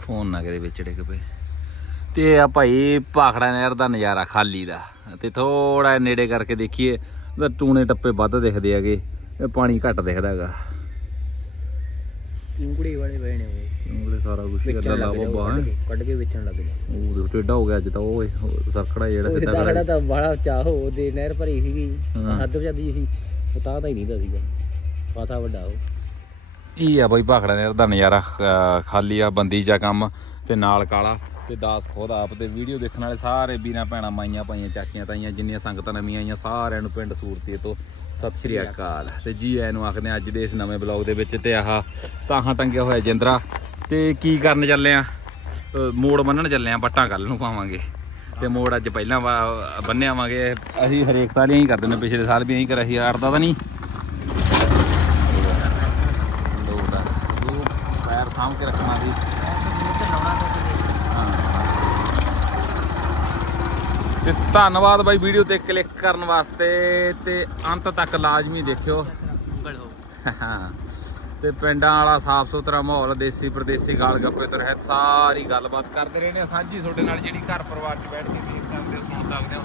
Phone ਨਾ ਕਿਤੇ ਵਿੱਚ ਡਿੱਗ ਪਏ। ਤੇ ਆ ਭਾਈ ਭਾਖੜਾ ਨਹਿਰ ਦਾ ਨਜ਼ਾਰਾ ਖਾਲੀ ਦਾ। ਤੇ ਥੋੜਾ ਨੇੜੇ ਕਰਕੇ ਦੇਖੀਏ ਤਾਂ ਟੂਣੇ ਟੱਪੇ ਵੱਧ ਦਿਖਦੇ ਹੈਗੇ ਪਾਣੀ ਘੱਟ ਦਿਖਦਾ ਹੈਗਾ। ਉਂਗੜੀ ਵਾਲੇ ਬਹਿਣੇ ਹੋਏ ਉਂਗਲੇ ਸਾਰਾ ਕੁਝ ਗੱਲਾਂ ਲੱਗ ਬਾਬਾ ਕੱਢ ਕੇ ਵੇਚਣ ਲੱਗ ਜਾ ਉਹ ਟੇਡਾ ਹੋ ਗਿਆ ਅੱਜ ਤਾਂ ਉਹ ਸਰਕੜਾ ਜਿਹੜਾ ਕਿੱਦਾਂ ਸਾਡਾ ਤਾਂ ਬੜਾ ਚਾਹੋ ਉਹਦੇ ਨਹਿਰ ਭਰੀ ਸੀਗੀ। ਹੱਦ ਵਜਾਦੀ ਸੀ। ਉਹ ਤਾਂ ਤਾਂ ਹੀ ਨਹੀਂ ਦਾ ਸੀਗਾ। ਫਾਤਾ ਵੱਡਾ ਉਹ। ਇਹ ਆ ਬਈ ਭਾਖੜਾ ਨਹਿਰ ਦਾ ਨਜ਼ਾਰਾ ਖਾਲੀ ਆ, ਬੰਦੀ ਜਾ ਕੰਮ ਤੇ ਨਾਲ ਕਾਲਾ ਤੇ ਦਾਸ ਖੁਦ ਆਪ ਤੇ ਵੀਡੀਓ ਦੇਖਣ ਵਾਲੇ ਸਾਰੇ ਵੀਰਾਂ ਭੈਣਾਂ, ਮਾਈਆਂ ਪਾਈਆਂ ਚਾਚੀਆਂ ਤਾਈਆਂ, ਜਿੰਨੀਆਂ ਸੰਗਤਾਂ ਨਵੀਆਂ ਆਈਆਂ, ਸਾਰਿਆਂ ਨੂੰ ਪਿੰਡ ਸੂਰਤੀ ਤੋਂ ਸਤਿ ਸ਼੍ਰੀ ਅਕਾਲ। ਤੇ ਜੀ ਆਇਆਂ ਨੂੰ ਆਖਦੇ ਹਾਂ ਅੱਜ ਦੇ ਇਸ ਨਵੇਂ ਬਲੌਗ ਦੇ ਵਿੱਚ ਤੇ ਆਹ ਤਾਹਾਂ ਟੰਗਿਆ ਹੋਇਆ ਜਿੰਦਰਾ। ਤੇ ਕੀ ਕਰਨ ਚੱਲੇ ਆ? ਮੋੜ ਬੰਨਣ ਚੱਲੇ ਆ ਬੱਟਾਂ ਕੱਲ ਨੂੰ ਪਾਵਾਂਗੇ। ਤੇ ਮੋੜ ਅੱਜ ਪਹਿਲਾਂ ਵਾ- ਬੰਨਿਆਵਾਂਗੇ ਅਸੀਂ ਹਰੇਕ ਸਾਲ ਹੀ ਕਰਦੇ ਨੇ, ਪਿਛਲੇ ਸਾਲ ਵੀ ਇਹੀ ਕਰਿਆ ਸੀ ਅੜਦਾ ਤਾਂ ਨਹੀਂ ਲੋੜ ਆ ਉਹ ਪੈਰ ਸਾਂਭ ਕੇ ਰੱਖਣਾ ਸੀ। ਤੇ ਧੰਨਵਾਦ ਬਾਈ ਵੀਡੀਓ ਤੇ ਕਲਿੱਕ ਕਰਨ ਵਾਸਤੇ ਤੇ ਅੰਤ ਤੱਕ ਲਾਜ਼ਮੀ ਦੇਖਿਓ। ਤੇ ਪਿੰਡਾਂ ਵਾਲਾ ਸਾਫ਼ ਸੁਥਰਾ ਮਾਹੌਲ ਦੇਸੀ ਪ੍ਰਦੇਸੀ ਗਾਲ ਗੱਪੇ ਤੋਂ ਰਹਿਤ ਸਾਰੀ ਗੱਲਬਾਤ ਕਰਦੇ ਰਹੇ ਨੇ ਸਾਂਝੀ ਤੁਹਾਡੇ ਨਾਲ ਜਿਹੜੀ ਘਰ ਪਰਿਵਾਰ 'ਚ ਬੈਠ ਕੇ ਦੇਖ ਸਕਦੇ ਹੋ, ਸੁਣ ਸਕਦੇ ਹੋ।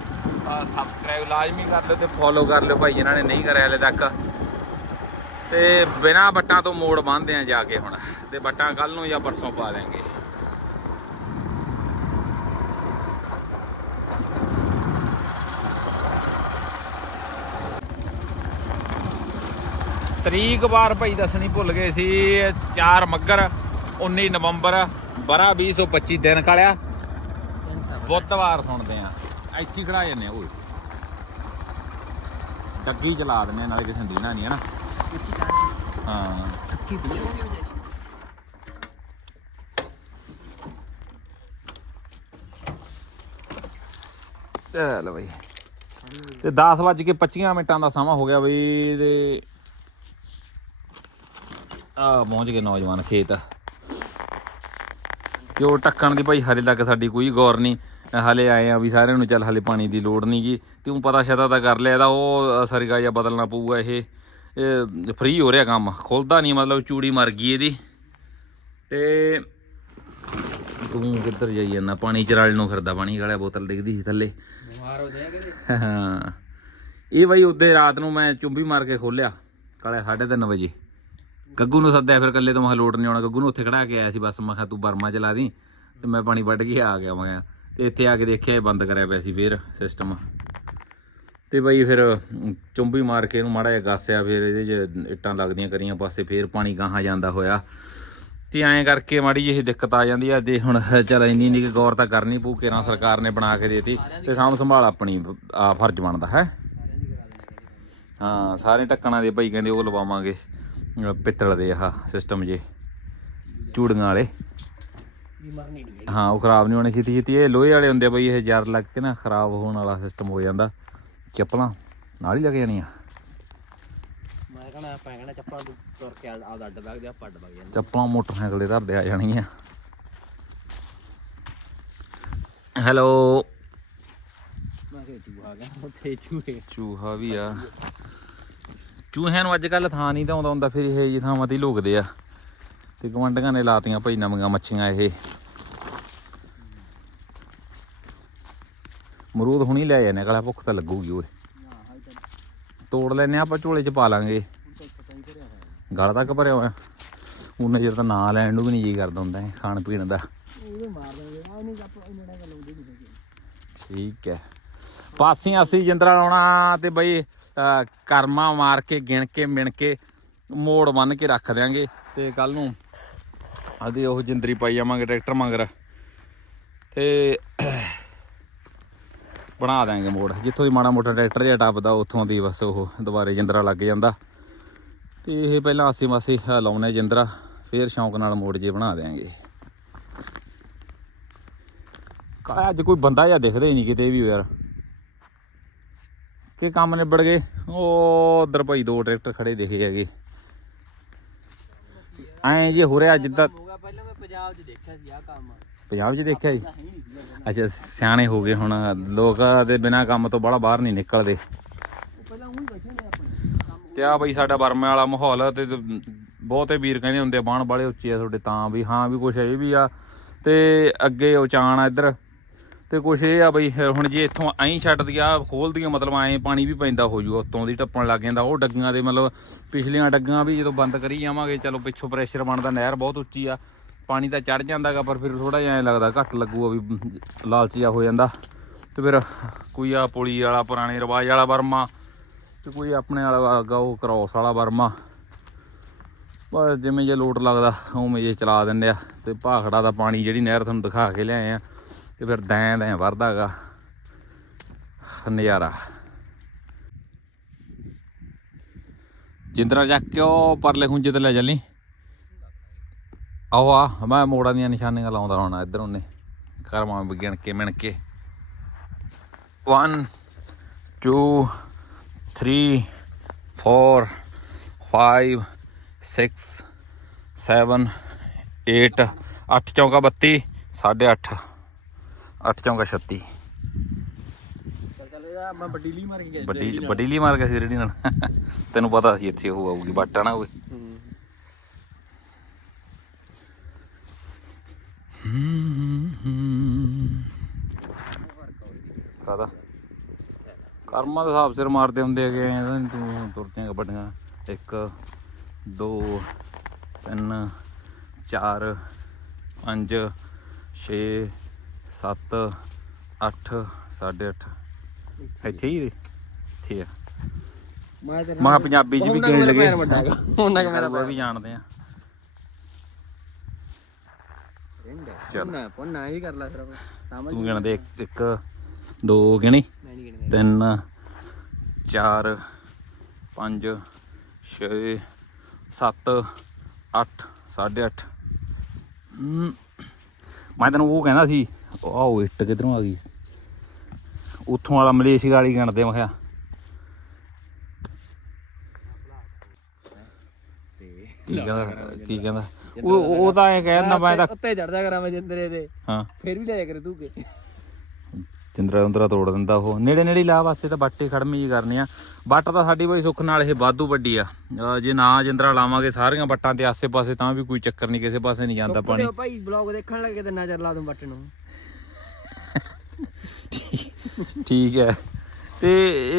ਸਬਸਕ੍ਰਾਈਬ ਲਾਜ਼ਮੀ ਕਰ ਲਿਓ ਤੇ ਫੋਲੋ ਕਰ ਲਿਓ ਭਾਈ, ਜਿਨ੍ਹਾਂ ਨੇ ਨਹੀਂ ਕਰਿਆ ਹਲੇ ਤੱਕ। ਤੇ ਬਿਨਾ ਬੱਟਾਂ ਤੋਂ ਮੋੜ ਬੰਨਦੇ ਆ ਜਾ ਕੇ ਹੁਣ। ਤੇ ਬੱਟਾਂ ਕੱਲ ਨੂੰ ਜਾਂ ਪਰਸੋਂ ਪਾ ਦੇਾਂਗੇ ਤਰੀਕ ਵਾਰ ਭਾਈ ਦੱਸਣੀ ਭੁੱਲ ਗਏ ਸੀ 4 ਮੱਗਰ 19 ਨਵੰਬਰ, ਬਰਾ 2025 ਦਿਨ ਕਾਲਿਆ। ਬੁੱਧਵਾਰ ਸੁਣਦੇ ਆ। ਇੱਥੇ ਖੜਾ ਜਾਂਦੇ ਆ, ਓਏ। ਡੱਗੀ ਚਲਾ ਦਿੰਦੇ ਨਾਲੇ ਕਿਸੇ ਨੂੰ ਦੇਣਾ ਨਹੀਂ ਹੈ ਨਾ। ਹਾਂ। ਥੱਕੀ ਪਈ ਹੋ ਗਈ ਚੱਲ ਬਈ। ਤੇ 10 ਵੱਜ ਕੇ 25 ਮਿੰਟਾਂ ਦਾ ਸਮਾਂ ਹੋ ਗਿਆ ਬਈ ਤੇ ਆ ਪਹੁੰਚ ਗਏ ਨੌਜਵਾਨ ਖੇਤ। ਕਿਉਂ ਟੱਕਣ ਦੀ ਭਾਈ ਹਲੇ ਤੱਕ ਸਾਡੀ ਕੋਈ ਗੌਰ ਨਹੀਂ। ਹਲੇ ਆਏ ਆ ਵੀ ਸਾਰਿਆਂ ਨੂੰ ਚੱਲ ਹਲੇ ਪਾਣੀ ਦੀ ਲੋੜ ਨਹੀਂ ਗੀ। ਤੂੰ ਪਤਾ ਸ਼ਤਾ ਤਾਂ ਕਰ ਲਿਆ ਇਹਦਾ, ਉਹ ਸਰੀਗਾ ਜਾਂ ਬਦਲਣਾ ਪਊਗਾ ਇਹ। ਫ੍ਰੀ ਹੋ ਰਿਹਾ ਕੰਮ। ਖੁੱਲਦਾ ਨਹੀਂ ਮਤਲਬ ਚੂੜੀ ਮਰ ਗਈ ਇਹਦੀ। ਤੇ ਤੂੰ ਕਿੱਧਰ ਜਾਈ ਜਾਂਦਾ? ਪਾਣੀ ਚ ਰਲ ਨੂੰ ਫਿਰਦਾ ਪਾਣੀ ਵਾਲਾ ਬੋਤਲ ਡਿੱਗਦੀ ਸੀ ਥੱਲੇ। ਬਿਮਾਰ ਹੋ ਜਾਏਗਾ ਕਿਤੇ ਹਾਂ ਇਹ ਬਾਈ ਉੱਤੇ ਰਾਤ ਨੂੰ ਮੈਂ ਚੁੰਬੀ ਮਾਰ ਕੇ ਖੋਲਿਆ ਕਾਲੇ 3:30 ਵਜੇ। ਗੱਗੂ ਨੂੰ ਸੱਦਿਆ ਫਿਰ ਕੱਲੇ ਤੋਂ ਮੈਂ ਲੋਟ ਨਹੀਂ ਆਉਣਾ। ਗੱਗੂ ਨੂੰ ਉੱਥੇ ਖੜਾ ਕੇ ਆਇਆ ਸੀ ਬਸ ਮੈਂ ਕਿਹਾ ਤੂੰ ਬਰਮਾ ਚਲਾ ਦੀ ਤੇ ਮੈਂ ਪਾਣੀ ਵੱਢ ਕੇ ਆ ਗਿਆ ਮੈਂ ਤੇ ਇੱਥੇ ਆ ਕੇ ਦੇਖਿਆ ਇਹ ਬੰਦ ਕਰਿਆ ਪਿਆ ਸੀ ਫੇਰ ਸਿਸਟਮ ਤੇ ਬਈ ਫਿਰ ਚੁੰਬੀ ਮਾਰ ਕੇ ਇਹਨੂੰ ਮਾੜਾ ਜਿਹਾ ਗਾਸਿਆ, ਫਿਰ ਇਹਦੇ 'ਚ ਇੱਟਾਂ ਲੱਗਦੀਆਂ ਕਰੀਆਂ ਪਾਸੇ, ਫਿਰ ਪਾਣੀ ਗਾਹਾਂ ਜਾਂਦਾ ਹੋਇਆ। ਤੇ ਐਂ ਕਰਕੇ ਮਾੜੀ ਜਿਹੀ ਦਿੱਕਤ ਆ ਜਾਂਦੀ ਆ, ਤੇ ਹੁਣ ਚੱਲ ਇੰਨੀ ਨਹੀਂ ਗੌਰ ਤਾਂ ਕਰਨੀ ਪਊ, ਕਿਰਾਂ ਸਰਕਾਰ ਨੇ ਬਣਾ ਕੇ ਦੇਤੀ, ਤੇ ਸਾਂਭ ਸੰਭਾਲ ਆਪਣੀ ਆ ਫਰਜ਼ ਬਣਦਾ, ਹੈ? ਹਾਂ, ਸਾਰੇ ਢੱਕਣਾਂ ਦੇ ਭਾਈ ਕਹਿੰਦੇ ਉਹ ਲਵਾਵਾਂਗੇ ਪਿੱਤਲ ਦੇ ਆਹ ਸਿਸਟਮ ਜੇ, ਚੂੜੀਆਂ ਵਾਲੇ। ਹਾਂ, ਉਹ ਖਰਾਬ ਨਹੀਂ ਹੋਣੇ ਛੇਤੀ ਛੇਤੀ ਇਹ ਲੋਹੇ ਵਾਲੇ ਹੁੰਦੇ ਬਈ, ਇਹ ਜ਼ਰ ਲੱਗ ਕੇ ਨਾ ਖਰਾਬ ਹੋਣ ਵਾਲਾ ਸਿਸਟਮ ਹੋ ਜਾਂਦਾ। ਚੱਪਲਾਂ ਨਾਲ ਹੀ ਲੱਗ ਜਾਣੀਆਂ। ਮੈਂ ਕਹਣਾ ਆਪਾਂ ਕਹਣਾ ਚੱਪਲਾਂ ਤੂੰ ਤੁਰ ਕੇ ਆ ਆ ਅੱਡ ਬੈਗ ਦੇ ਆਪਾਂ ਅੱਡ ਬੈਗ ਜਾਂਦੇ ਚੱਪਲਾਂ ਮੋਟਰਸਾਈਕਲ ਦੇ ਧਰਦੇ ਆ ਜਾਣਗੀਆਂ ਹੈਲੋ। ਮੈਂ ਕਿਹਾ ਤੂੰ ਆ ਗਿਆ ਉੱਥੇ ਚੂਹੇ ਚੂਹਾ ਵੀ ਆ। ਚੂਹਿਆਂ ਨੂੰ ਅੱਜ ਕੱਲ ਥਾਂ ਨਹੀਂ ਤਾਂ ਆਉਂਦਾ ਹੁੰਦਾ ਫਿਰ ਇਹ ਜੀ ਥਾਵਾਂ ਤੇ ਹੀ ਲੋਕਦੇ ਆ। ਤੇ ਗਵੰਡੀਆਂ ਨੇ ਲਾਤੀਆਂ ਭਾਈ ਨਵੀਆਂ ਮੱਛੀਆਂ ਇਹ। ਮਰੂਦ ਹੁਣੀ ਲੈ ਜਾਂਦੇ ਕਾਲਾ ਭੁੱਖ ਤਾਂ ਲੱਗੂਗੀ ਓਏ। ਤੋੜ ਲੈਨੇ ਆਪਾਂ ਝੋਲੇ 'ਚ ਪਾ ਲਾਂਗੇ। ਗਲ ਤੱਕ ਭਰਿਆ ਹੋਇਆ। ਉਹਨੇ ਜਦ ਤਾਂ ਨਾਂ ਲੈਣ ਨੂੰ ਵੀ ਨਹੀਂ ਜੀ ਕਰਦਾ ਹੁੰਦਾ ਖਾਣ ਪੀਣ ਦਾ। ਠੀਕ ਹੈ। ਪਾਸੀ ਅਸੀਂ ਜਿੰਦਰਾ ਲਾਉਣਾ ਤੇ ਬਈ ਕਰਮਾ ਮਾਰ ਕੇ ਗਿਣ ਕੇ ਮਿਣ ਕੇ ਮੋੜ ਬੰਨ ਕੇ ਰੱਖ ਦਿਆਂਗੇ। ਤੇ ਕੱਲ ਨੂੰ ਆਦੀ ਉਹ ਜਿੰਦਰੀ ਪਾਈ ਜਾਵਾਂਗੇ ਟਰੈਕਟਰ ਮੰਗਰ। ਤੇ ਬਣਾ ਦਿਆਂਗੇ ਮੋੜ। ਜਿੱਥੋਂ ਦੀ ਮਾੜਾ ਮੋਟਾ ਟਰੈਕਟਰ ਜਿਹਾ ਟੱਪਦਾ, ਉੱਥੋਂ ਦੀ ਬਸ ਉਹ ਦੁਬਾਰੇ ਜਿੰਦਰਾ ਲੱਗ ਜਾਂਦਾ। ਤੇ ਇਹ ਪਹਿਲਾਂ ਆਸੇ ਮਾਸੇ ਲਾਉਣੇ ਜਿੰਦਰਾ, ਫੇਰ ਸ਼ੌਂਕ ਨਾਲ ਮੋੜ ਜੇ ਬਣਾ ਦਿਆਂਗੇ। ਕਾ ਅੱਜ ਕੋਈ ਬੰਦਾ ਜਾਂ ਦਿਖਦਾ ਹੀ ਨਹੀਂ ਕਿਤੇ ਵੀ ਯਾਰ। ਕਿ ਕੰਮ ਨਿਬੜ ਗਏ? ਉਹ ਉਧਰ ਭਾਈ ਦੋ ਟਰੈਕਟਰ ਖੜੇ ਦਿਖੇ ਹੈਗੇ। ਐਂ ਜੇ ਹੋ ਰਿਹਾ ਜਿੱਦਾਂ ਪਹਿਲਾਂ ਮੈਂ ਪੰਜਾਬ 'ਚ ਦੇਖਿਆ ਸੀ ਆ ਕੰਮ। ਪੰਜਾਬ 'ਚ ਦੇਖਿਆ ਜੀ? ਅੱਛਾ, ਸਿਆਣੇ ਹੋ ਗਏ ਹੁਣ। ਲੋਕ ਦੇ ਬਿਨਾ ਕੰਮ ਤੋਂ ਬੜਾ ਬਾਹਰ ਨਹੀਂ ਨਿਕਲਦੇ। ਉਹ ਤੇ ਆ ਬਈ ਸਾਡਾ ਬਰਮੇ ਵਾਲਾ ਮਾਹੌਲ ਤੇ ਬਹੁਤੇ ਵੀਰ ਕਹਿੰਦੇ ਹੁੰਦੇ ਆ ਬਾਣ ਵਾਲੇ ਉੱਚੇ ਆ ਤੁਹਾਡੇ ਤਾਂ ਵੀ। ਹਾਂ, ਵੀ ਕੁਛ ਇਹ ਵੀ ਆ। ਤੇ ਅੱਗੇ ਉਹ ਆ ਇੱਧਰ। ਤੇ ਕੁਛ ਇਹ ਆ ਬਈ ਹੁਣ ਜੇ ਇੱਥੋਂ ਐਂ ਛੱਡਦੀ ਆ ਖੋਲਦੀਆਂ, ਮਤਲਬ ਐਂ ਪਾਣੀ ਵੀ ਪੈਂਦਾ ਹੋ ਜੂਗਾ, ਉੱਤੋਂ ਦੀ ਟੱਪਣ ਲੱਗ ਜਾਂਦਾ। ਉਹ ਡੱਗੀਆਂ ਦੇ ਮਤਲਬ ਪਿਛਲੀਆਂ ਡੱਗਾਂ ਵੀ ਜਦੋਂ ਬੰਦ ਕਰੀ ਜਾਵਾਂਗੇ, ਚਲੋ ਪਿੱਛੋਂ ਪ੍ਰੈਸ਼ਰ ਬਣਦਾ, ਨਹਿਰ ਬਹੁਤ ਉੱਚੀ ਆ। ਪਾਣੀ ਤਾਂ ਚੜ ਜਾਂਦਾਗਾ, ਪਰ ਫਿਰ ਥੋੜਾ ਜਿਹਾ ਐਂ ਲੱਗਦਾ, ਘੱਟ ਲੱਗੂਗਾ ਵੀ ਲਾਲਚੀਆ ਹੋ ਜਾਂਦਾ। ਤੇ ਫਿਰ ਕੋਈ ਆ ਪੁਲੀ ਵਾਲਾ, ਪੁਰਾਣੇ ਰਿਵਾਜ ਵਾਲਾ ਵਰਮਾ, ਤੇ ਕੋਈ ਆਪਣੇ ਵਾਲਾ ਹੈਗਾ ਉਹ ਕ੍ਰੋਸ ਵਾਲਾ ਵਰਮਾ। ਬਸ ਜਿਵੇਂ ਜੇ ਲੋਟ ਲੱਗਦਾ, ਉਵੇਂ ਜੇ ਚਲਾ ਦਿੰਦੇ ਆ। ਤੇ ਭਾਖੜਾ ਦਾ ਪਾਣੀ ਜਿਹੜੀ ਨਹਿਰ ਤੁਹਾਨੂੰ ਦਿਖਾ ਕੇ ਲਿਆਏ ਆ, ਤੇ ਫਿਰ ਦੈਂ ਦੈਂ ਵਰਦਾ ਹੈਗਾ ਨਜ਼ਾਰਾ। ਜਿੰਦਰਾ ਜਾ ਕਿਉਂ ਪਰਲੇ ਖੁੰਝੇ ਤੇ ਲੈ ਚੱਲੀ। ਆਓ ਆ ਮੈਂ ਮੋੜਾਂ ਦੀਆਂ ਨਿਸ਼ਾਨੀਆਂ ਲਾਉਂਦਾ ਹੋਣਾ ਇੱਧਰ ਉਹਨੇ। ਕਰਮਾਂ ਵੀ ਗਿਣ ਕੇ ਮਿਣ ਕੇ 1 2 3 4 5 6 7 8 8 ਚੌਂਕਾ 32 8.5 8 ਚੌਂਕਾ 36 ਚੱਲ ਚੱਲ ਜਾ ਮੈਂ ਵੱਡੀ ਲੀ ਮਾਰ ਕੇ ਗਿਆ ਵੱਡੀ ਵੱਡੀ ਲੀ ਮਾਰ ਗਿਆ ਸੀ ਰੇੜੀ ਨਾਲ। ਤੈਨੂੰ ਪਤਾ ਸੀ ਇੱਥੇ ਉਹ ਆਊਗੀ ਬਾਟਾ ਨਾ ਹੋਵੇ ਕਾਦਾ ਕਰਮਾਂ ਦੇ ਹਿਸਾਬ ਸਿਰ ਮਾਰਦੇ ਹੁੰਦੇ ਹੈਗੇ ਐਂ ਤਾਂ ਤੁਰਤੀਆਂ ਕਬੱਡੀਆਂ 1 2 3 4 5 6 7 8 8.5 ਇੱਥੇ ਹੀ ਇੱਥੇ ਆ। ਮੈਂ ਕਿਹਾ ਪੰਜਾਬੀ ਚ ਵੀ ਗਿਣ ਲਗੇ। ਉਹਨਾਂ ਦਾ ਮੇਰਾ ਵੀ ਜਾਣਦੇ ਆ। ਚੱਲ। ਨਾ ਪੋਨਾ ਹੀ ਕਰ ਲੈ ਫਿਰ ਆਪਾਂ। ਸਮਝ ਤੂੰ ਗਿਣਦੇ 1 2 ਗਿਣੀ। ਮੈਂ ਨਹੀਂ ਤਿੰਨ ਚਾਰ ਪੰਜ ਛੇ ਸੱਤ ਅੱਠ ਸਾਢੇ ਅੱਠ। ਹਮ, ਮੈਂ ਤੈਨੂੰ ਉਹ ਕਹਿੰਦਾ ਸੀ ਆਹ ਇੱਟ ਕਿਧਰੋਂ ਆ ਗਈ? ਉੱਥੋਂ ਵਾਲਾ ਮਲੇਸ਼ੀਆ ਵਾਲੀ ਗਿਣਦੇ ਮੈਂ ਕਿਹਾ। ਤੇ ਕੀ ਕਹਿੰਦਾ ਕੀ ਕਹਿੰਦਾ? ਉਹ ਉਹ ਤਾਂ ਐ ਕਹਿੰਦਾ ਮੈਂ ਤਾਂ ਉੱਤੇ ਚੜਦਾ ਕਰਾਂ ਮੈਂ ਜਿੰਦਰੇ ਦੇ ਹਾਂ। ਫਿਰ ਵੀ ਲੈ ਜਾ ਕਰੇ ਤੂੰ ਕੇ? ਚੰਦਰਾ ਉਂਦਰਾ ਤੋੜ ਦਿੰਦਾ ਉਹ। ਨੇੜੇ ਨੇੜੇ ਲਾ ਵਾਸਤੇ ਤਾਂ ਬਾਟੇ ਖੜਮੀ ਜੀ ਕਰਨੀ ਆ। ਬੱਟ ਤਾਂ ਸਾਡੀ ਬਈ ਸੁੱਖ ਨਾਲ ਇਹ ਵਾਧੂ ਵੱਡੀ ਆ। ਜੇ ਨਾ ਜਿੰਦਰਾ ਲਾਵਾਂਗੇ ਸਾਰੀਆਂ ਬੱਟਾਂ ਤੇ ਆਸੇ-ਪਾਸੇ ਤਾਂ ਵੀ ਕੋਈ ਚੱਕਰ ਨਹੀਂ ਕਿਸੇ ਪਾਸੇ ਨਹੀਂ ਜਾਂਦਾ ਪਾਣੀ। ਤੇ ਭਾਈ ਬਲੌਗ ਦੇਖਣ ਲੱਗੇ ਤੇ ਨਜ਼ਰ ਲਾ ਦੂੰ ਬੱਟ ਨੂੰ। ਠੀਕ ਹੈ। ਤੇ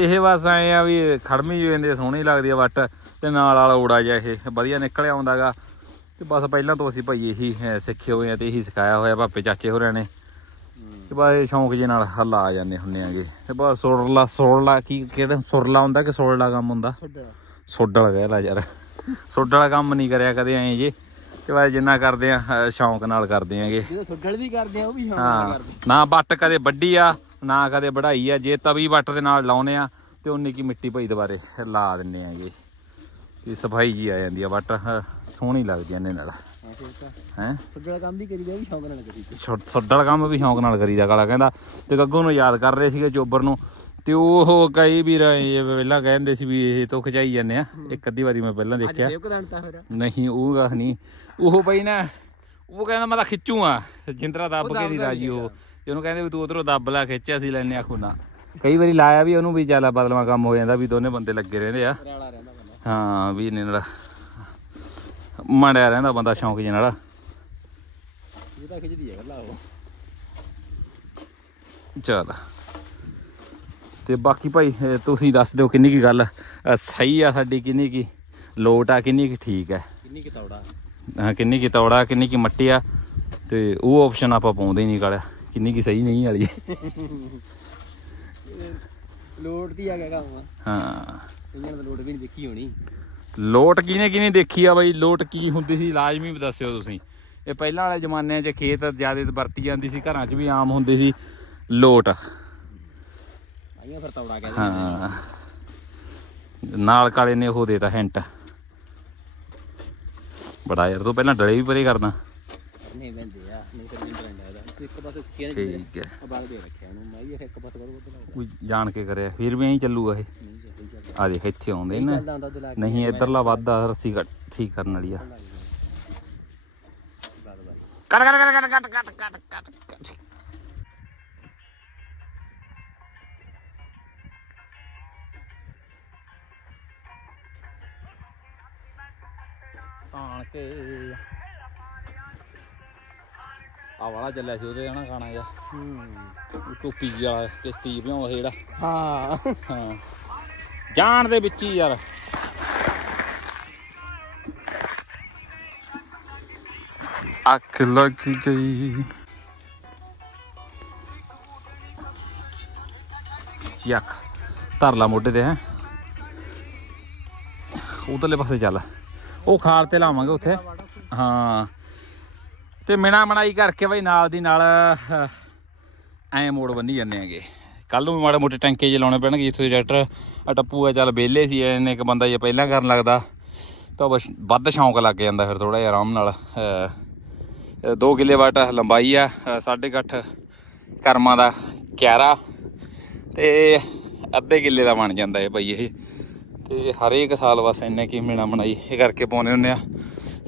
ਇਹ ਬਸ ਐ ਆ ਵੀ ਖੜਮੀ ਹੋ ਜਾਂਦੀ ਆ, ਸੋਹਣੀ ਲੱਗਦੀ ਆ ਵੱਟ। ਤੇ ਨਾਲ ਵਾਲਾ ਓੜਾ ਜਿਹਾ ਇਹ ਵਧੀਆ ਨਿਕਲ ਆਉਂਦਾਗਾ। ਤੇ ਬਸ ਪਹਿਲਾਂ ਤੋਂ ਅਸੀਂ ਭਾਈ ਇਹੀ ਸਿੱਖੇ ਹੋਏ ਆ ਤੇ ਇਹੀ ਸਿਖਾਇਆ ਹੋਇਆ ਪਾਪੇ ਚਾਚੇ ਹੋਰਾਂ ਨੇ। ਤੇ ਬਸ ਇਹ ਸ਼ੌਂਕ ਜੇ ਨਾਲ ਹੱਲਾ ਆ ਜਾਂਦੇ ਹੁੰਨੇ ਆਗੇ। ਤੇ ਬਸ ਸੁਰਲਾ ਸੁਰਲਾ ਕੀ ਕਿਹੜਾ ਸੁਰਲਾ ਹੁੰਦਾ ਕਿ ਸੁਰਲਾ ਕੰਮ ਹੁੰਦਾ? ਸੋਡਲ। ਕਹਿ ਲਾ ਯਾਰ। ਸੋਡਲ ਕੰਮ ਨਹੀਂ ਕਰਿਆ ਕਦੇ ਐਂ ਜੇ। ਤੇ ਬਸ ਜਿੰਨਾ ਕਰਦੇ ਆ ਸ਼ੌਂਕ ਨਾਲ ਕਰਦੇ ਆਂਗੇ। ਸੁੱਡਲ ਵੀ ਕਰਦੇ ਆ ਉਹ ਵੀ ਸ਼ੌਂਕ ਨਾਲ ਹਾਂ ਕਰਦੇ। ਨਾ ਬੱਟ ਕਦੇ ਵੱਡੀ ਆ ਨਾ ਕਦੇ ਵਢਾਈ ਆ। ਜੇ ਤਵੀ ਬੱਟ ਦੇ ਨਾਲ ਲਾਉਨੇ ਆ ਤੇ ਉਨੀ ਕੀ ਮਿੱਟੀ ਭਾਈ ਦੁਬਾਰੇ ਲਾ ਦਿੰਨੇ ਆਗੇ। ਤੇ ਸਫ਼ਾਈ ਜੀ ਆ ਜਾਂਦੀ ਆ ਬੱਟ ਸੋਹਣੀ ਲੱਗਦੀ ਆ ਇਹਨੇ ਨਾਲ। ਹਾਂ ਸੁੱਡਲ ਕੰਮ ਵੀ ਕਰੀਦਾ ਉਹ ਵੀ ਸ਼ੌਂਕ ਨਾਲ ਕਰੀਦਾ। ਸੋਡਲ ਕੰਮ ਵੀ ਸ਼ੌਂਕ ਨਾਲ ਕਰੀਦਾ ਕਾਲਾ ਕਹਿੰਦਾ। ਤੇ ਗੱਗੂ ਨੂੰ ਯਾਦ ਕਰ ਰਹੇ ਸੀਗੇ ਚੋਬਰ ਨੂੰ। ਤੇ ਉਹ ਕਈ ਵੀ ਰਹੇ ਪਹਿਲਾਂ ਕਹਿੰਦੇ ਸੀ ਵੀ ਇਹ ਤੋਂ ਖਚਾਈ ਜਾਂਦੇ ਆ। ਇੱਕ ਅੱਧੀ ਵਾਰੀ ਮੈਂ ਪਹਿਲਾਂ ਦੇਖਿਆ। ਨਹੀਂ ਉਹ ਗੱਲ ਨਹੀਂ। ਉਹ ਬਈ ਨਾ ਉਹ ਕਹਿੰਦਾ ਮੈਂ ਤਾਂ ਖਿੱਚੂ ਆ। ਜਿੰਦਰਾ ਦੱਬ ਕੇ ਨਹੀਂ ਰਾਜੀ ਉਹ। ਤੇ ਉਹਨੂੰ ਕਹਿੰਦੇ ਵੀ ਤੂੰ ਉਧਰੋਂ ਦੱਬ ਲੈ ਖਿੱਚਿਆ ਸੀ ਲੈਣੇ ਆਖੋ ਨਾ ਕਈ ਵਾਰੀ ਲਾਇਆ ਵੀ ਉਹਨੂੰ ਵੀ ਚੱਲ ਬਦਲਵਾ ਕੰਮ ਹੋ ਜਾਂਦਾ ਵੀ ਦੋਨੇ ਬੰਦੇ ਲੱਗੇ ਰਹਿੰਦੇ ਆ। ਹਾਂ ਵੀ ਇਹਨੇ ਨਾਲ ਮੜਿਆ ਰਹਿੰਦਾ ਬੰਦਾ ਸ਼ੌਂਕ ਜੇ ਨਾਲ। ਇਹ ਤਾਂ ਖਿੱਚਦੀ ਹੈ ਗੱਲਾਂ ਉਹ। ਚੱਲ। ਤੇ ਬਾਕੀ ਭਾਈ ਤੁਸੀਂ ਦੱਸ ਦਿਓ ਕਿੰਨੀ ਕੀ ਗੱਲ ਸਹੀ ਆ ਸਾਡੀ ਕਿੰਨੀ ਕੀ ਲੋਟ ਆ ਕਿੰਨੀ ਕੀ ਠੀਕ ਹੈ ਕਿੰਨੀ ਕਿ ਤੌੜਾ? ਹਾਂ ਕਿੰਨੀ ਕੀ ਤੌੜਾ ਕਿੰਨੀ ਕੀ ਮੱਟੀ ਆ? ਤੇ ਉਹ ਆਪਸ਼ਨ ਆਪਾਂ ਪਾਉਂਦੇ ਹੀ ਨਹੀਂ ਕਾਲਿਆ। ਕਿੰਨੀ ਕੀ ਸਹੀ ਨਹੀਂ ਵਾਲੀ। ਲੋਡ ਦੀ ਆ ਗਿਆ ਕੰਮ। ਹਾਂ। ਇਹਨਾਂ ਦਾ ਲੋਡ ਵੀ ਨਹੀਂ ਦੇਖੀ ਹੋਣੀ। ਲੋਟ ਕਿਹਨੇ ਕਿਹਨੇ ਦੇਖੀ ਆ ਬਾਈ? ਲੋਟ ਕੀ ਹੁੰਦੀ ਸੀ? ਲਾਜ਼ਮੀ ਦੱਸਿਓ ਤੁਸੀਂ। ਇਹ ਪਹਿਲਾਂ ਵਾਲੇ ਜ਼ਮਾਨਿਆਂ 'ਚ ਖੇਤ ਜ਼ਿਆਦਾ ਵਰਤੀ ਜਾਂਦੀ ਸੀ ਘਰਾਂ 'ਚ ਵੀ ਆਮ ਹੁੰਦੀ ਸੀ। ਲੋਟ। ਆਈਆਂ ਫਿਰ ਤੌੜਾ ਗਿਆ ਹਾਂ। ਨਾਲ ਕਾਲੇ ਨੇ ਉਹ ਦੇਤਾ ਹਿੰਟ। ਬੜਾ ਯਾਰ ਤੂੰ ਪਹਿਲਾਂ ਡਲੇ ਵੀ ਪਰੇ ਕਰਦਾ ਨਹੀਂ ਬੰਦੇ ਆ ਨਹੀਂ ਫਿਰ ਨਹੀਂ ਰਹਿੰਦਾ ਇਹਦਾ। ਤੂੰ ਇੱਕ ਪਾਸੇ ਕੀ ਠੀਕ ਹੈ। ਬਾਗ ਦੇ ਰੱਖਿਆ ਉਹਨੂੰ ਮੈਂ ਇਹ ਇੱਕ ਪਾਸੇ ਕਰ ਬਦਲਾ ਕੋਈ ਜਾਣ ਕੇ ਕਰਿਆ ਫਿਰ ਵੀ ਐਂ ਚੱਲੂਗਾ ਇਹ। ਨਹੀਂ ਚੱਲਦੀ ਚੱਲਦਾ। ਆ ਦੇਖ ਇੱਥੇ ਆਉਂਦੇ ਨੇ। ਚੱਲਦਾ ਹੁੰਦਾ ਤੇ ਲਾ ਕੇ ਨਹੀਂ ਇਧਰਲਾ ਵਾਧਾ ਰੱਸੀ ਕੱਟ ਠੀਕ ਕਰਨ ਵਾਲੀ ਆ। ਬਾਦ ਬਾਦ। ਕੱਟ ਕੱਟ ਕੱਟ ਕੱਟ ਕੱਟ ਕੱਟ ਕੱਟ ਕੱਟ। ਆਣ ਕੇ ਆ ਵਾਲਾ ਚੱਲਿਆ ਸੀ ਉਹਦੇ ਹਨਾ ਖਾਣਾ ਜਾਂ। ਹੂੰ। ਟੋਪੀ ਜਿਹੀ ਵਾਲਾ ਕਿਸ਼ਤੀ ਭਿਆਉਂਦਾ ਸੀ ਜਿਹੜਾ। ਹਾਂ। ਹਾਂ। ਜਾਣ ਦੇ ਵਿੱਚ ਹੀ ਯਾਰ। ਅੱਖ ਲੱਗ ਗਈ। ਯੱਕ ਧਰ ਲਾ ਮੋਢੇ ਤੇ ਹੈ। ਉਧਰਲੇ ਪਾਸੇ ਚੱਲ। ਉਹ ਖਾਲ ਤੇ ਲਾਵਾਂਗੇ ਉੱਥੇ। ਹਾਂ। ਤੇ ਮਿਣਾ ਮਣਾਈ ਕਰਕੇ ਬਈ ਨਾਲ ਦੀ ਨਾਲ ਅਹ, ਐਂ ਮੋੜ ਬੰਨੀ ਜਾਂਦੇ ਆਗੇ ਕੱਲ ਨੂੰ ਵੀ ਮਾੜੇ ਮੋਟੇ ਟੈਂਕੇ ਜੇ ਲਾਉਣੇ ਪੈਣਗੇ ਜਿੱਥੇ ਟਰੈਕਟਰ ਟੱਪੂ ਆ ਚੱਲ ਵਿਹਲੇ ਸੀ ਐਨੇ ਇੱਕ ਬੰਦਾ ਜੇ ਪਹਿਲਾਂ ਕਰਨ ਲੱਗਦਾ ਤਾਂ ਬਸ ਵੱਧ ਸ਼ੌਂਕ ਲੱਗ ਜਾਂਦਾ ਫਿਰ ਥੋੜਾ ਜਿਹਾ ਆਰਾਮ ਨਾਲ 2 ਕਿੱਲੇ ਵਾਟ ਲੰਬਾਈ ਆ ਅਹ ਸਾਢੇ ਕੁ ਅੱਠ ਕਰਮਾਂ ਦਾ ਕਿਆਰਾ ਤੇ ਅੱਧੇ ਕਿੱਲੇ ਦਾ ਬਣ ਜਾਂਦਾ ਹੈ ਭਾਈ ਇਹ। ਤੇ ਹਰੇਕ ਸਾਲ ਬਸ ਇੰਨੇ ਕੀ ਮਿਣਾ ਬਣਾਈ ਇਹ ਕਰਕੇ ਪਾਉਨੇ ਹੁੰਨੇ ਆ।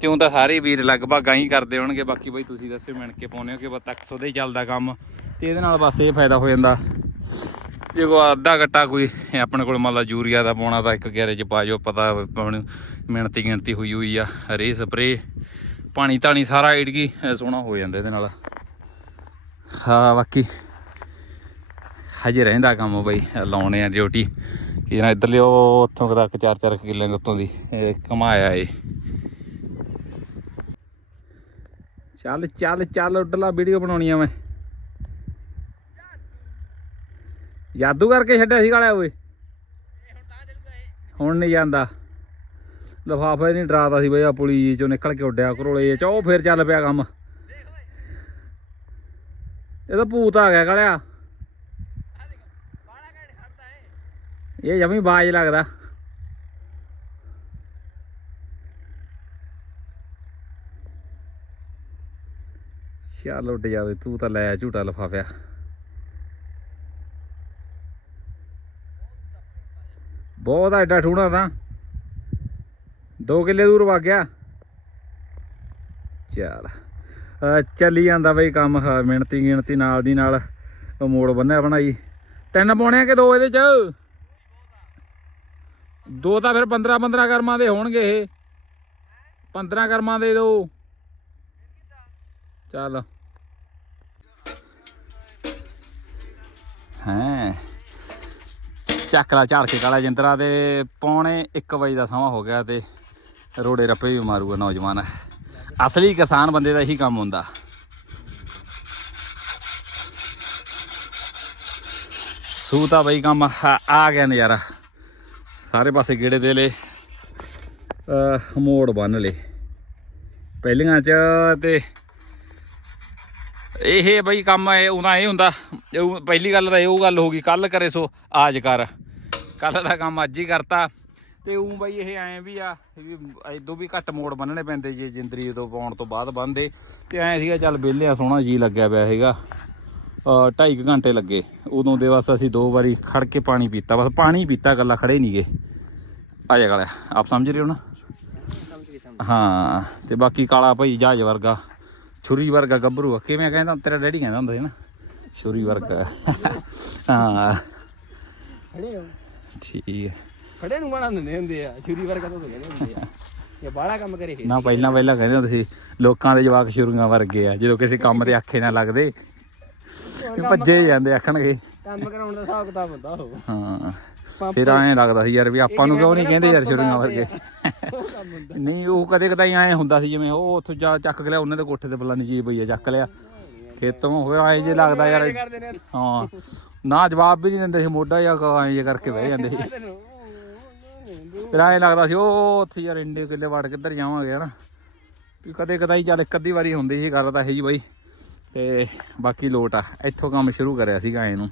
ਤੇ ਤਾਂ ਸਾਰੇ ਵੀਰ ਲਗਭਗ ਆਹੀ ਕਰਦੇ ਹੋਣਗੇ, ਬਾਕੀ ਬਾਈ ਤੁਸੀਂ ਦੱਸਿਓ ਮਿਣ ਕੇ ਪਾਉਨੇ ਹੋ ਕਿ ਬਸ ਤੱਕ ਸੋਦੇ ਚੱਲਦਾ ਕੰਮ। ਤੇ ਇਹਦੇ ਨਾਲ ਬਸ ਇਹ ਫਾਇਦਾ ਹੋ ਜਾਂਦਾ। ਜੇ ਕੋ ਅੱਧਾ ਗੱਟਾ ਕੋਈ ਆਪਣੇ ਕੋਲ ਮੰਨ ਲਾ ਯੂਰੀਆ ਦਾ ਪਾਉਣਾ ਤਾਂ ਇੱਕ ਗੈਰੇ ਚ ਪਾ ਜਾਓ ਪਤਾ ਹੁਣ ਮਿਹਨਤੀ ਗਿਣਤੀ ਹੋਈ ਹੋਈ ਆ ਰੇ ਸਪਰੇ, ਪਾਣੀ ਧਾਣੀ ਸਾਰਾ ਏੜਗੀ ਸੋਹਣਾ ਹੋ ਜਾਂਦਾ ਇਹਦੇ ਨਾਲ। ਹਾਂ, ਬਾਕੀ ਹਜੇ ਰਹਿੰਦਾ ਕੰਮ ਬਈ, ਲਾਉਣੇ ਆ ਡਿਊਟੀ। ਕਿ ਨਾ ਇੱਧਰ ਲਿਓ ਉੱਥੋਂ ਤੱਕ 4-4 ਕਿੱਲੇ ਦੇ ਉੱਤੋਂ ਦੀ ਇਹ ਕਮਾਇਆ ਏ ਚੱਲ ਚੱਲ ਚੱਲ ਉੱਡਲਾ ਵੀਡੀਓ ਬਣਾਉਣੀ ਆ ਮੈਂ। ਜਾਦੂ ਕਰਕੇ ਛੱਡਿਆ ਸੀ ਕਾਲਿਆ ਓਏ। ਹੁਣ ਨਹੀਂ ਜਾਂਦਾ। ਲਫਾਫਾ ਨਹੀਂ ਡਰਾਦਾ ਸੀ ਬਈ ਆ ਪੁਲੀ ਚੋਂ ਨਿਕਲ ਕੇ ਉੱਡਿਆ ਕਰੋਲੇ ਚ ਉਹ ਫੇਰ ਚੱਲ ਪਿਆ ਕੰਮ। ਇਹ ਤਾਂ ਭੂਤ ਆ ਗਿਆ ਕਾਲਿਆ। ਇਹ ਜਮੀ ਬਾਜ ਲੱਗਦਾ। ਚੱਲ ਉੱਡ ਜਾਵੇ ਤੂੰ ਤਾਂ ਲੈ ਝੂਟਾ ਲਫਾਫਿਆ। ਬਹੁਤ ਐਡਾ ਠੂਣਾ ਤਾਂ। 2 ਕਿੱਲੇ ਦੂਰ ਵਗ ਗਿਆ। ਚੱਲ। ਚੱਲੀ ਜਾਂਦਾ ਬਈ ਕੰਮ ਹਾਂ, ਮਿਹਨਤੀ ਗਿਣਤੀ ਨਾਲ ਦੀ ਨਾਲ ਮੋੜ ਬੰਨਿਆ ਬਣਾਈ ਤਿੰਨ ਪਾਉਣੇ ਆ ਕਿ ਦੋ ਇਹਦੇ ਚ? ਦੋ ਤਾਂ ਫਿਰ 15 15 ਕਰਮਾਂ ਦੇ ਹੋਣਗੇ ਇਹ। 15 ਕਰਮਾਂ ਦੇ ਦੋ। ਚੱਲ। ਚੱਕ ਲਾ, ਝਾੜ ਕੇ ਕਾਲਾ ਜਿੰਦਰਾ ਦੇ ਪੌਣੇ 1 ਵਜੇ ਦਾ ਸਮਾਂ ਹੋ ਗਿਆ ਤੇ ਰੋੜੇ ਰੱਪੇ ਵੀ ਮਾਰੂਗਾ ਨੌਜਵਾਨ। ਅਸਲੀ ਕਿਸਾਨ ਬੰਦੇ ਦਾ ਇਹੀ ਕੰਮ ਹੁੰਦਾ। ਸੂ ਤਾਂ ਬਈ ਕੰਮ ਆ ਗਿਆ ਨਜ਼ਾਰਾ। ਸਾਰੇ ਪਾਸੇ ਗੇੜੇ ਦੇ ਲੇ ਮੋੜ ਬੰਨ ਲੇ। ਪਹਿਲੀਆਂ ਚ ਤੇ ਇਹ ਬਈ ਕੰਮ ਇਹ ਉਹਦਾ ਇਹ ਹੁੰਦਾ ਪਹਿਲੀ ਗੱਲ ਤਾਂ ਇਹ ਗੱਲ ਹੋ ਗਈ ਕੱਲ ਕਰੇ ਸੋ ਆਜ ਕਰ। ਕੱਲ ਦਾ ਕੰਮ ਅੱਜ ਹੀ ਕਰਤਾ। ਤੇ ਉਹ ਬਈ ਇਹ ਐਂ ਵੀ ਆ ਵੀ ਇਦੋਂ ਵੀ ਘੱਟ ਮੋੜ ਬੰਨਣੇ ਪੈਂਦੇ ਜੇ ਜਿੰਦਰੀ ਤੋਂ ਪਾਉਣ ਤੋਂ ਬਾਅਦ ਬੰਨਦੇ। ਤੇ ਐਂ ਸੀਗਾ ਚੱਲ ਵਿਹਲੇ ਆ ਸੋਹਣਾ ਜੀ ਲੱਗਿਆ ਪਿਆ ਹੈਗਾ ਅ, ਢਾਈ ਕੁ ਘੰਟੇ ਲੱਗੇ। ਉਦੋਂ ਦੇ ਬਸ ਅਸੀਂ ਦੋ ਵਾਰੀ ਖੜ ਕੇ ਪਾਣੀ ਪੀਤਾ। ਬਸ ਪਾਣੀ ਪੀਤਾ ਗੱਲਾਂ ਖੜੇ ਨਹੀਂਗੇ ਆ ਜਾ ਗਲਿਆ ਆਪ ਸਮਝ ਰਹੇ ਹੋ ਨਾ? ਹਾਂ ਤੇ ਬਾਕੀ ਕਾਲਾ ਭਾਈ ਜਹਾਜ਼ ਵਰਗਾ। ਛੁਰੀ ਵਰਗਾ ਗੱਭਰੂ ਆ। ਕਿਵੇਂ ਕਹਿੰਦਾ ਤੇਰਾ ਡੈਡੀ ਕਹਿੰਦਾ ਹੁੰਦਾ ਸੀ ਨਾ। ਛੁਰੀ ਵਰਗਾ। ਹਾਂ। ਖੜੇ ਹੋ। ਠੀਕ ਹੈ ਖੜੇ ਨੂੰ ਬਣਾ ਦਿੰਦੇ ਹੁੰਦੇ ਆ। ਛੁਰੀ ਵਰਗਾ ਤਾਂ ਕਹਿੰਦੇ ਹੁੰਦੇ ਆ। ਇਹ ਬਾਹਲਾ ਕੰਮ ਕਰੇ ਨਾ ਪਹਿਲਾਂ ਪਹਿਲਾਂ ਕਹਿੰਦੇ ਹੁੰਦੇ ਸੀ ਲੋਕਾਂ ਦੇ ਜਵਾਕ ਛੁਰੀਆਂ ਵਰਗੇ ਆ। ਜਦੋਂ ਕਿਸੇ ਕੰਮ ਦੇ ਆਖੇ ਨਾ ਲੱਗਦੇ। ਭੱਜੇ ਜਾਂਦੇ ਆਖਣਗੇ। ਕੰਮ ਕਰਾਉਣ ਦਾ ਹਿਸਾਬ ਕਿਤਾਬ ਹੁੰਦਾ ਉਹ। ਹਾਂ। ਫਿਰ ਐਂ ਲੱਗਦਾ ਸੀ ਯਾਰ ਵੀ ਆਪਾਂ ਨੂੰ ਕਿਉਂ ਨਹੀਂ ਕਹਿੰਦੇ ਯਾਰ ਛੁਰੀਆਂ ਵਰਗੇ? ਨਹੀਂ ਉਹ ਕਦੇ ਕਦਾਈ ਐਂ ਹੁੰਦਾ ਸੀ ਜਿਵੇਂ ਉਹ ਉੱਥੋਂ ਜਾ ਚੱਕ ਲਿਆ ਉਹਨੇ ਦੇ ਕੋਠੇ ਤੇ ਬਲਾਨੀ ਚੀਜ਼ ਪਈ ਆ ਚੱਕ ਲਿਆ। ਖੇਤੋਂ ਹੋਇਆ ਐਂ ਜੇ ਲੱਗਦਾ ਯਾਰ ਨੇ। ਹਾਂ ਨਾ ਜਵਾਬ ਵੀ ਨਹੀਂ ਦਿੰਦੇ ਸੀ ਮੋਢਾ ਜਾਂ ਐਂ ਜੇ ਕਰਕੇ ਬਹਿ ਜਾਂਦੇ ਸੀ। ਫਿਰ ਐਂ ਲੱਗਦਾ ਸੀ ਉਹ ਉੱਥੇ ਯਾਰ ਇੰਡੇ ਕਿੱਲੇ ਵੜ ਕਿੱਧਰ ਜਾਵਾਂਗੇ ਹਨਾ? ਵੀ ਕਦੇ ਕਦਾਈ ਚੱਲ ਇੱਕ ਅੱਧੀ ਵਾਰੀ ਹੁੰਦੀ ਸੀ ਗੱਲ ਤਾਂ ਇਹ ਜੀ ਬਾਈ। ਤੇ ਬਾਕੀ ਲੋਟ ਆ ਇੱਥੋਂ ਕੰਮ ਸ਼ੁਰੂ ਕਰਿਆ ਸੀਗਾ ਇਹਨੂੰ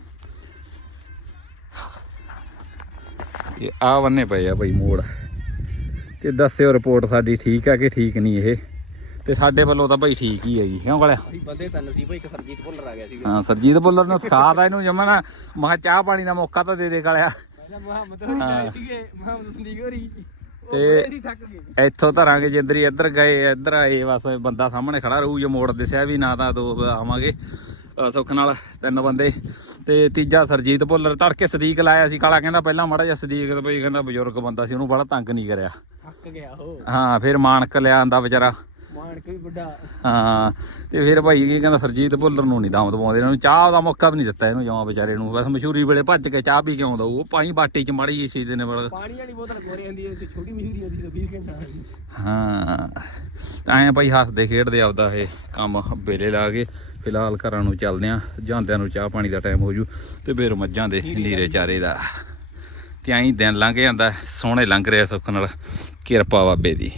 ਇਹ ਆ ਬੰਨੇ ਪਏ ਆ ਬਾਈ ਮੋੜ। ਤੇ ਦੱਸਿਓ ਰਿਪੋਰਟ ਸਾਡੀ ਠੀਕ ਆ ਕਿ ਠੀਕ ਨਹੀਂ ਇਹ? ਤੇ ਸਾਡੇ ਵੱਲੋਂ ਤਾਂ ਬਾਈ ਠੀਕ ਹੀ ਹੈਗੀ ਕਿਉਂ ਗਲਿਆ? ਬੰਦੇ ਤਨ ਸੀ ਭਾਈ ਇੱਕ ਸਰਜੀਤ ਭੁੱਲਰ ਆ ਗਿਆ ਸੀ ਹਾਂ ਸਰਜੀਤ ਬੁੱਲਰ ਨੂੰ ਸਿਖਾਦਾ ਇਹਨੂੰ ਜਮਨਾ ਮਹਾ ਚਾਹ ਪਾਣੀ ਦਾ ਮੌਕਾ ਤਾਂ ਦੇ ਦੇ ਗਲਿਆ। ਅੱਛਾ ਮੁਹੰਮਦ ਹੋਰੀ ਆਏ ਸੀਗੇ ਮੁਹੰਮਦ ਸੰਦੀਕ ਹੋਰੀ। ਤੇ- ਤੇ ਇੱਥੋਂ ਧਰਾਂਗੇ ਜਿੰਦਰੀ ਇੱਧਰ ਗਏ ਇੱਧਰ ਆਏ ਬਸ ਬੰਦਾ ਸਾਹਮਣੇ ਖੜਾ ਰਹੂ ਜੋ ਮੋੜ ਦਿਸਿਆ ਵੀ ਨਾ ਤਾਂ ਦੋ ਆਵਾਂਗੇ। ਸੁੱਖ ਨਾਲ ਤਿੰਨ ਬੰਦੇ। ਤੇ ਤੀਜਾ ਸਰਜੀਤ ਭੁੱਲਰ ਤੜਕੇ ਸਦੀਕ ਲਾਇਆ ਸੀ ਕਾਲਾ ਕਹਿੰਦਾ ਪਹਿਲਾਂ ਮਾੜਾ ਜਿਹਾ ਸਦੀਕ ਤੇ ਬਈ ਕਹਿੰਦਾ ਬਜ਼ੁਰਗ ਬੰਦਾ ਸੀ ਉਹਨੂੰ ਬੜਾ ਤੰਗ ਨਹੀਂ ਕਰਿਆ। ਥੱਕ ਗਿਆ ਉਹ। ਹਾਂ ਫਿਰ ਮਾਨਕ ਲਿਆ ਆਂਦਾ ਵਿਚਾਰਾ। ਵੱਡਾ। ਹਾਂ ਤੇ ਫਿਰ ਭਾਈ ਕੀ ਕਹਿੰਦਾ ਸਰਜੀਤ ਭੁੱਲਰ ਨੂੰ ਨਹੀਂ ਦਾਮ ਦਵਾਉਂਦੇ ਇਹਨਾਂ ਨੂੰ ਚਾਹ ਦਾ ਮੌਕਾ ਵੀ ਨਹੀਂ ਦਿੱਤਾ ਇਹਨੂੰ ਜਮਾ ਵਿਚਾਰੇ ਨੂੰ। ਬਸ ਮਸ਼ਹੂਰੀ ਵੇਲੇ ਭੱਜ ਕੇ ਚਾਹ ਪੀ ਕੇ ਆਉਂਦਾ ਉਹ ਪਾਈ ਬਾਟੀ ਚ ਮਾੜੀ ਜੀ ਸੀ ਨੇ ਬੜਾ ਪਾਣੀ ਵਾਲੀ ਬੋਤਲ ਕੋਰੇ ਜਾਂਦੀ ਹੈ ਤੇ ਛੋਟੀ ਮਸ਼ਹੂਰੀ ਹੁੰਦੀ ਤਾਂ 20 ਘੰਟਾ ਹਾਂ ਤਾਂ ਐਂ ਭਾਈ ਹੱਸਦੇ ਖੇਡਦੇ ਆਪਦਾ ਇਹ ਕੰਮ ਵੇਲੇ ਲਾ ਕੇ ਫਿਲਹਾਲ ਘਰਾਂ ਨੂੰ ਚੱਲਦੇ ਆਂ ਜਾਂਦਿਆਂ ਨੂੰ ਚਾਹ ਪਾਣੀ ਦਾ ਟਾਈਮ ਹੋ ਜੂ ਤੇ ਫਿਰ ਮੱਝਾਂ ਦੇ ਨੀਰੇ ਚਾਰੇ ਦਾ। ਤੇ ਐਂ ਦਿਨ ਲੰਘ ਜਾਂਦਾ ਸੋਹਣੇ ਲੰਘ ਰਿਹਾ ਸੁੱਖ ਨਾਲ ਕਿਰਪਾ ਬਾਬੇ ਦੀ।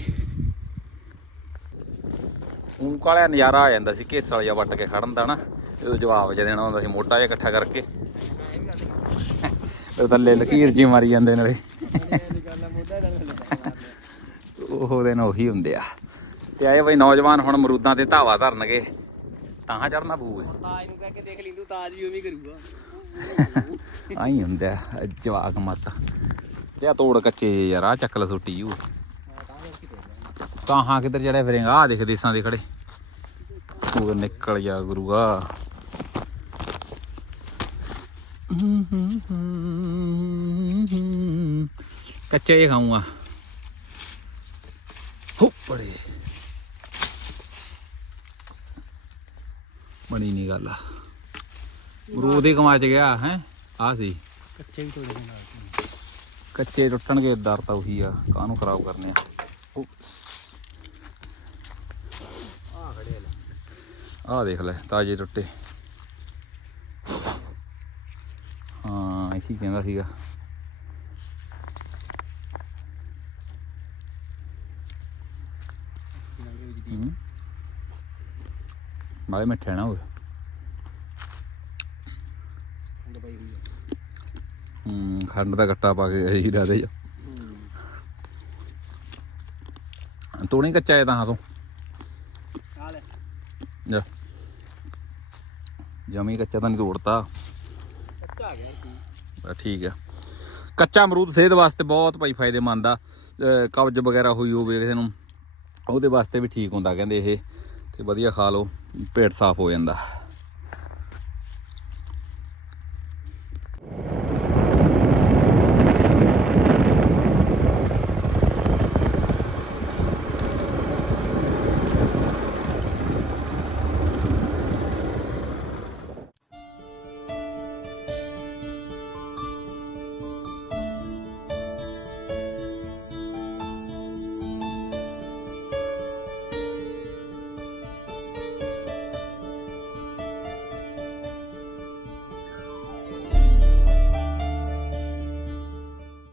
ਉਹ ਕਾਲਿਆ ਨਜ਼ਾਰਾ ਆ ਜਾਂਦਾ ਸੀ ਕੇਸਲ ਜਿਹਾ ਵੱਟ ਕੇ ਖੜਨ ਦਾ ਨਾ ਜਦੋਂ ਜਵਾਬ ਜਿਹਾ ਦੇਣਾ ਹੁੰਦਾ ਸੀ ਮੋਢਾ ਜਿਹਾ ਇਕੱਠਾ ਕਰਕੇ। ਉਹ ਥੱਲੇ ਲਕੀਰ ਜੀ ਮਾਰੀ ਜਾਂਦੇ ਨਾਲੇ। ਉਹ ਦਿਨ ਉਹੀ ਹੁੰਦੇ ਆ। ਤੇ ਆਏ ਬਈ ਨੌਜਵਾਨ ਹੁਣ ਮਰੂਦਾਂ ਤੇ ਧਾਵਾ ਧਰਨਗੇ ਤਾਂ ਚੜਨਾ ਪਊਗਾ। ਤਾਜ ਨੂੰ ਕਹਿ ਕੇ ਦੇਖ ਲਈ ਤੂੰ ਤਾਜ ਵੀ ਉਵੇਂ ਕਰੂਗਾ। ਆਈ ਹੁੰਦਾ ਜਵਾਕ ਮਤ। ਤੇ ਆ ਤੋੜ ਕੱਚੇ ਯਾਰ ਆ ਚੱਕਲ ਸੁੱਟੀ ਯੂ ਤਾਂ ਹਾਂ ਕਿੱਧਰ ਜੜੇ ਫਿਰੇਗਾ? ਆ ਦੇਖ ਦੇਸਾਂ ਦੇ ਖੜੇ। ਉਹ ਨਿਕਲ ਜਾ ਗੁਰੂਆ। ਕੱਚੇ ਹੀ ਖਾਊਂਗਾ। ਹੋ ਪੜੇ ਬਣੀ ਨਹੀਂ ਗੱਲ। ਮਰੂਦ ਹੀ ਕਮਾ ਚ ਗਿਆ ਹੈ? ਆ ਸੀ। ਕੱਚੇ ਦੇ ਨਾਲ। ਕੱਚੇ ਟੁੱਟਣਗੇ ਦਰ ਤਾਂ ਉਹੀ ਆ। ਕਾਹਨੂੰ ਖਰਾਬ ਕਰਨੇ ਆ? ਉਹ ਆ ਖੜੇ ਆ ਲੈ ਆਹ ਦੇਖ ਲੈ ਤਾਜੇ ਟੁੱਟੇ ਹਾਂ ਇਸੀ ਕਹਿੰਦਾ ਸੀਗਾ। ਹੂੰ। ਬਾਈ ਮਿੱਠਾ ਨਾ ਹੋਵੇ। ਹੂੰ ਖੰਡ ਦਾ ਗੱਟਾ ਪਾ ਕੇ ਇਹੀ ਰਾਦੇ ਜਾ ਤੂੰ ਨਹੀਂ ਕੱਚਾ ਹੈ ਤਾਂ ਤੋਂ। ਆ ਲੈ। ਜਾ। ਜਮੀ ਕੱਚਾ ਤਾਂ ਨਹੀਂ ਤੋੜਤਾ। ਕੱਚਾ ਆ ਗਿਆ ਠੀਕ ਆ। ਕੱਚਾ ਅਮਰੂਦ ਸਿਹਤ ਵਾਸਤੇ ਬਹੁਤ ਭਾਈ ਫਾਇਦੇਮੰਦ ਆ। ਕਬਜ਼ ਵਗੈਰਾ ਹੋਈ ਹੋਵੇ ਕਿਸੇ ਨੂੰ ਉਹਦੇ ਵਾਸਤੇ ਵੀ ਠੀਕ ਹੁੰਦਾ ਕਹਿੰਦੇ ਇਹ। ਤੇ ਵਧੀਆ ਖਾ ਲਓ ਪੇਟ ਸਾਫ਼ ਹੋ ਜਾਂਦਾ।